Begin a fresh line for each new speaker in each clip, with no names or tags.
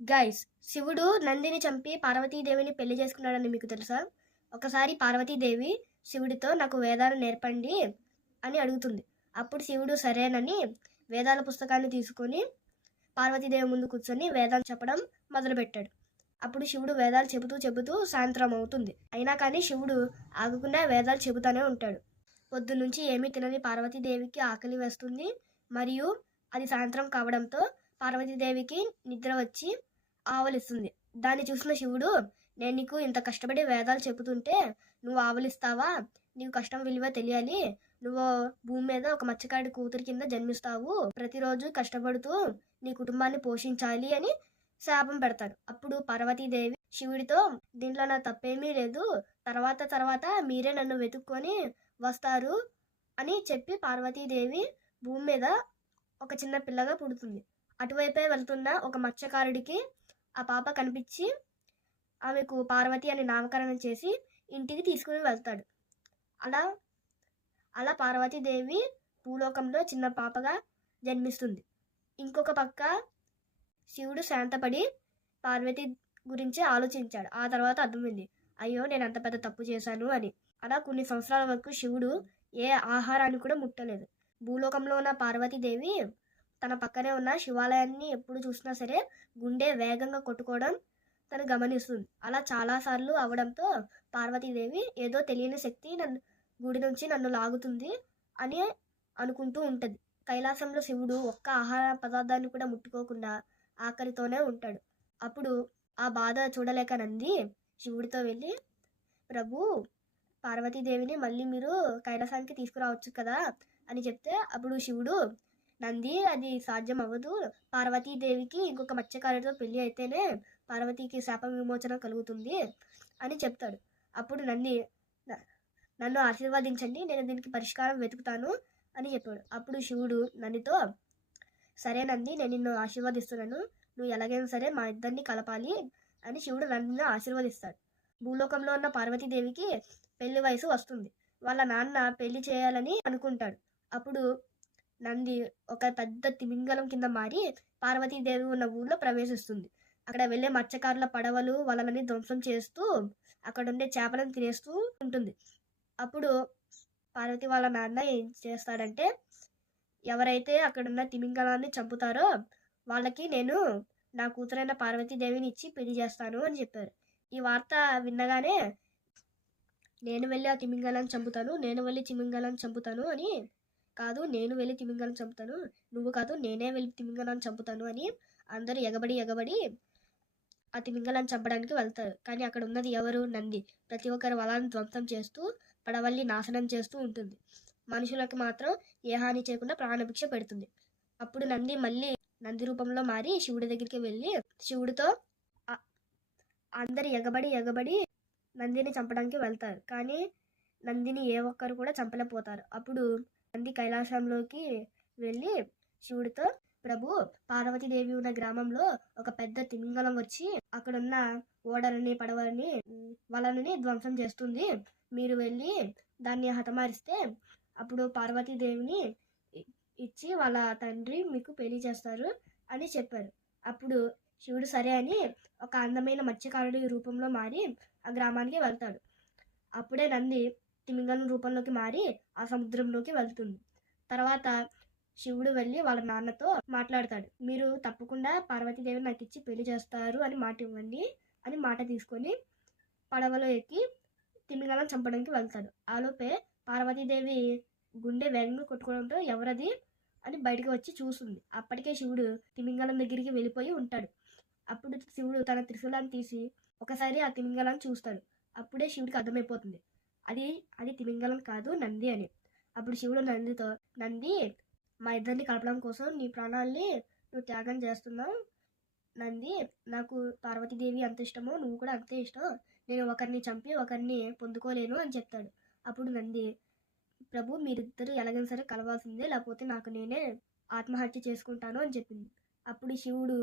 Guys శివుడు నందిని చంపి పార్వతీదేవిని పెళ్ళి చేసుకున్నాడని మీకు తెలుసా? ఒకసారి పార్వతీదేవి శివుడితో నాకు వేదాలు నేర్పండి అని అడుగుతుంది. అప్పుడు శివుడు సరేనని వేదాల పుస్తకాన్ని తీసుకొని పార్వతీదేవి ముందు కూర్చొని వేదాలు చెప్పడం మొదలుపెట్టాడు. అప్పుడు శివుడు వేదాలు చెబుతూ చెబుతూ సాయంత్రం అవుతుంది. అయినా కానీ శివుడు ఆగకుండా వేదాలు చెబుతూనే ఉంటాడు. పొద్దు నుంచి ఏమీ తినని పార్వతీదేవికి ఆకలి వేస్తుంది. మరియు అది సాయంత్రం కావడంతో పార్వతీదేవికి నిద్ర వచ్చి ఆవలిస్తుంది. దాన్ని చూసిన శివుడు నేను నీకు ఇంత కష్టపడి వేదాలు చెబుతుంటే నువ్వు ఆవలిస్తావా? నీకు కష్టం విలువ తెలియాలి. నువ్వు భూమి మీద ఒక మత్స్యకాడి కూతురి కింద జన్మిస్తావు. ప్రతిరోజు కష్టపడుతూ నీ కుటుంబాన్ని పోషించాలి అని శాపం పెడతాడు. అప్పుడు పార్వతీదేవి శివుడితో దీంట్లో నా తప్పేమీ లేదు. తర్వాత తర్వాత మీరే నన్ను వెతుక్కొని వస్తారు అని చెప్పి పార్వతీదేవి భూమి మీద ఒక చిన్న పిల్లగా పుడుతుంది. అటువైపే వెళ్తున్న ఒక మత్స్యకారుడికి ఆ పాప కనిపించి ఆమెకు పార్వతి అని నామకరణం చేసి ఇంటికి తీసుకుని వెళ్తాడు. అలా అలా పార్వతీదేవి భూలోకంలో చిన్న పాపగా జన్మిస్తుంది. ఇంకొక పక్క శివుడు శాంతపడి పార్వతి గురించి ఆలోచించాడు. ఆ తర్వాత అర్థమైంది. అయ్యో నేను అంత పెద్ద తప్పు చేశాను అని. అలా కొన్ని సంవత్సరాల వరకు శివుడు ఏ ఆహారాన్ని కూడా ముట్టలేదు. భూలోకంలో ఉన్న పార్వతీదేవి తన పక్కనే ఉన్న శివాలయాన్ని ఎప్పుడు చూసినా సరే గుండె వేగంగా కొట్టుకోవడం తను గమనిస్తుంది. అలా చాలాసార్లు అవడంతో పార్వతీదేవి ఏదో తెలియని శక్తి నన్ను గుడి నుంచి నన్ను లాగుతుంది అని అనుకుంటూ ఉంటుంది. కైలాసంలో శివుడు ఒక్క ఆహార పదార్థాన్ని కూడా ముట్టుకోకుండా ఆకలితోనే ఉంటాడు. అప్పుడు ఆ బాధ చూడలేక నంది శివుడితో వెళ్ళి ప్రభు పార్వతీదేవిని మళ్ళీ మీరు కైలాసానికి తీసుకురావచ్చు కదా అని చెప్తే అప్పుడు శివుడు నంది అది సాధ్యం అవ్వదు. పార్వతీదేవికి ఇంకొక మత్స్యకారుడితో పెళ్ళి అయితేనే పార్వతీకి శాప విమోచన కలుగుతుంది అని చెప్తాడు. అప్పుడు నంది నన్ను ఆశీర్వదించండి నేను దీనికి పరిష్కారం వెతుకుతాను అని చెప్పాడు. అప్పుడు శివుడు నందితో సరే నంది నేను నిన్ను ఆశీర్వదిస్తున్నాను. నువ్వు ఎలాగైనా సరే మా ఇద్దరిని కలపాలి అని శివుడు నందిని ఆశీర్వదిస్తాడు. భూలోకంలో ఉన్న పార్వతీదేవికి పెళ్ళి వయసు వస్తుంది. వాళ్ళ నాన్న పెళ్ళి చేయాలని అనుకుంటాడు. అప్పుడు నంది ఒక పెద్ద తిమింగలం కింద మారి పార్వతీదేవి ఉన్న ఊర్లో ప్రవేశిస్తుంది. అక్కడ వెళ్ళే మత్స్యకారుల పడవలు వలలని ధ్వంసం చేస్తూ అక్కడ ఉండే చేపలను తినేస్తూ ఉంటుంది. అప్పుడు పార్వతి వాళ్ళ నాన్న ఏం చేస్తాడంటే ఎవరైతే అక్కడున్న తిమింగలాన్ని చంపుతారో వాళ్ళకి నేను నా కూతురైన పార్వతీదేవిని ఇచ్చి పెళ్ళి చేస్తాను అని చెప్పారు. ఈ వార్త విన్నగానే నేను వెళ్ళి ఆ తిమింగలాన్ని చంపుతాను నేను వెళ్ళి తిమింగలాన్ని చంపుతాను అని కాదు నేను వెళ్ళి తిమింగలం చంపుతాను. నువ్వు కాదు నేనే వెళ్ళి తిమింగలాన్ని చంపుతాను అని అందరూ ఎగబడి ఎగబడి ఆ తిమింగలాన్ని చంపడానికి వెళ్తారు. కానీ అక్కడ ఉన్నది ఎవరు? నంది. ప్రతి ఒక్కరు వలాన్ని ధ్వంసం చేస్తూ పడవల్ని నాశనం చేస్తూ ఉంటుంది. మనుషులకు మాత్రం ఏ హాని చేయకుండా ప్రాణభిక్ష పెడుతుంది. అప్పుడు నంది మళ్ళీ నంది రూపంలో మారి శివుడి దగ్గరికి వెళ్ళి శివుడితో అందరు ఎగబడి ఎగబడి నందిని చంపడానికి వెళ్తారు. కానీ నందిని ఏ ఒక్కరు కూడా చంపలేకపోతారు. అప్పుడు నంది కైలాసంలోకి వెళ్ళి శివుడితో ప్రభు పార్వతీదేవి ఉన్న గ్రామంలో ఒక పెద్ద తిమింగలం వచ్చి అక్కడున్న ఓడలని పడవలని వలనని ధ్వంసం చేస్తుంది. మీరు వెళ్ళి దాన్ని హతమారిస్తే అప్పుడు పార్వతీదేవిని ఇచ్చి వాళ్ళ తండ్రి మీకు పెళ్ళి చేస్తారు అని చెప్పారు. అప్పుడు శివుడు సరే అని ఒక అందమైన మత్స్యకారుడి రూపంలో మారి ఆ గ్రామానికి వెళ్తాడు. అప్పుడే నంది తిమింగలం రూపంలోకి మారి ఆ సముద్రంలోకి వెళ్తుంది. తర్వాత శివుడు వెళ్ళి వాళ్ళ నాన్నతో మాట్లాడతాడు. మీరు తప్పకుండా పార్వతీదేవిని నాకు ఇచ్చి పెళ్ళి చేస్తారు అని మాట ఇవ్వండి అని మాట తీసుకొని పడవలో ఎక్కి తిమింగలం చంపడానికి వెళ్తాడు. ఆలోపే పార్వతీదేవి గుండె వేగంగా కొట్టుకోవడంతో ఎవరది అని బయటకు వచ్చి చూస్తుంది. అప్పటికే శివుడు తిమింగలం దగ్గరికి వెళ్ళిపోయి ఉంటాడు. అప్పుడు శివుడు తన త్రిశూలాన్ని తీసి ఒకసారి ఆ తిమింగలాన్ని చూస్తాడు. అప్పుడే శివుడికి అర్థమైపోతుంది. అది అది తిమింగలం కాదు నంది అని. అప్పుడు శివుడు నందితో నంది మా ఇద్దరిని కలపడం కోసం నీ ప్రాణాల్ని నువ్వు త్యాగం చేస్తున్నావు. నంది నాకు పార్వతీదేవి అంత ఇష్టమో నువ్వు కూడా అంతే ఇష్టం. నేను ఒకరిని చంపి ఒకరిని పొందుకోలేను అని చెప్తాడు. అప్పుడు నంది ప్రభు మీరిద్దరు ఎలాగైనా సరే కలవాల్సిందే లేకపోతే నాకు నేనే ఆత్మహత్య చేసుకుంటాను అని చెప్పింది. అప్పుడు శివుడు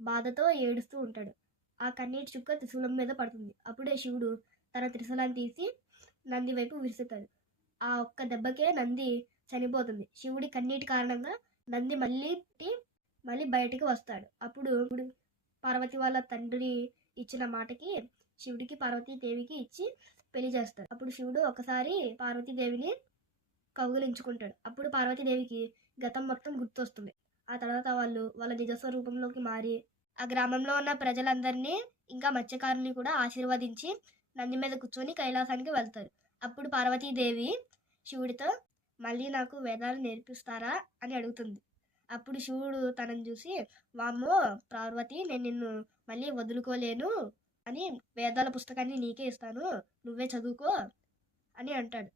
బాధతో ఏడుస్తూ ఉంటాడు. ఆ కన్నీటి చుక్క త్రిశూలం మీద పడుతుంది. అప్పుడే శివుడు తన త్రిశూలాన్ని తీసి నంది వైపు విరుస్తుంది ఆ ఒక్క దెబ్బకే నంది చనిపోతుంది. శివుడి కన్నీటి కారణంగా నంది మళ్ళీ మళ్ళీ బయటికి వస్తాడు. అప్పుడు పార్వతి వాళ్ళ తండ్రి ఇచ్చిన మాటకి శివుడికి పార్వతీదేవికి ఇచ్చి పెళ్ళి చేస్తాడు. అప్పుడు శివుడు ఒకసారి పార్వతీదేవిని కౌగులించుకుంటాడు. అప్పుడు పార్వతీదేవికి గతం మొత్తం గుర్తొస్తుంది. ఆ తర్వాత వాళ్ళు వాళ్ళ నిజస్వరూపంలోకి మారి ఆ గ్రామంలో ఉన్న ప్రజలందరినీ ఇంకా మత్స్యకారుల్ని కూడా ఆశీర్వదించి నంది మీద కూర్చొని కైలాసానికి వెళ్తారు. అప్పుడు పార్వతీదేవి శివుడితో మళ్ళీ నాకు వేదాలు నేర్పిస్తారా? అని అడుగుతుంది. అప్పుడు శివుడు తనని చూసి వామ్మో పార్వతి నేను నిన్ను మళ్ళీ వదులుకోలేను అని వేదాల పుస్తకాన్ని నీకే ఇస్తాను. నువ్వే చదువుకో అని అంటాడు.